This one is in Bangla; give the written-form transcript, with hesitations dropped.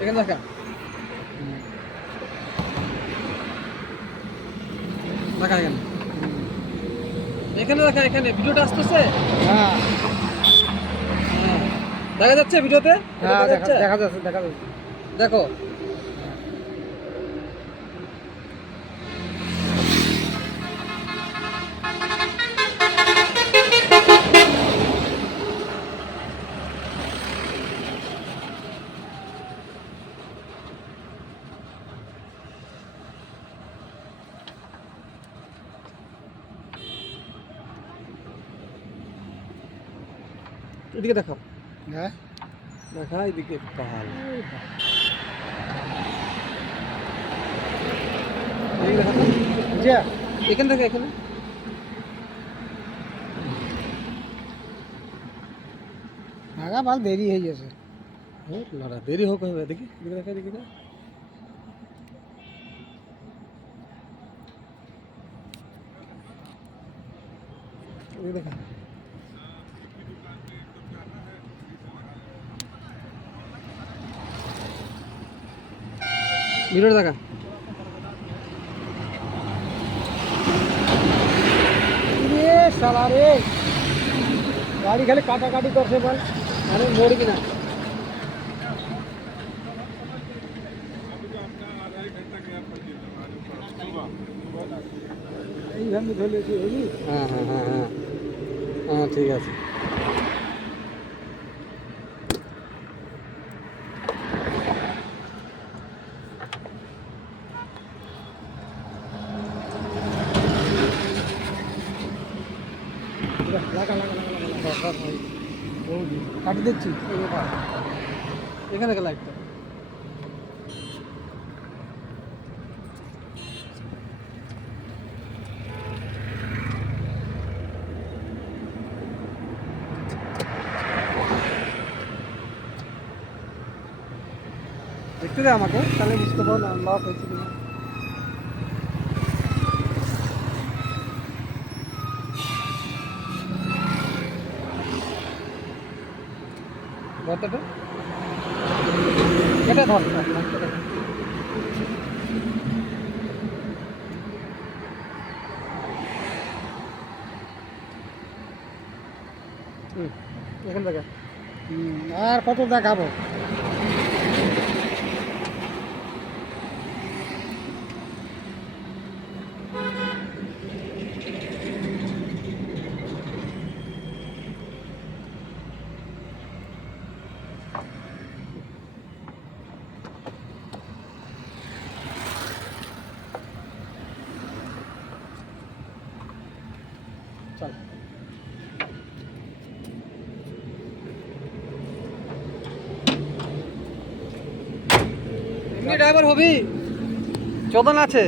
এখানে দেখা দেখা এখানে এখানে দেখা এখানে ভিডিওটা আসতেছে। হ্যাঁ হ্যাঁ দেখা যাচ্ছে ভিডিওতে। হ্যাঁ দেখা যাচ্ছে দেখা যাচ্ছে। দেখো এদিকে দেখাও। হ্যাঁ দেখা এদিকে পাহাড় এদিকে দেখা যা এখানে দেখা এখানে আগা ভাল দেরি হয়ে গেছে। না দেরি হোক হবে দেখি এদিকে দেখা এদিকে দেখা এদিকে দেখা ভিডিওটা দেখা রে শালা রে গাড়ি খালি কাটাকাটি করছে বল। আরে মোড় কিনা এইভাবে ধরেছি বুঝলি। হ্যাঁ হ্যাঁ হ্যাঁ হ্যাঁ হ্যাঁ ঠিক আছে। লাগা লাগা লাগা লাগা কাটি দিচ্ছি। এখানে গেলে একটা দেখতে দে আমাকে তাহলে বুঝতে পারবো না লক হয়েছে কিনা। ধরতে এটা ধর এখানে দেখা আর কত দেখাবো। চল এমনি ড্রাইভার হবি চোদন আছে।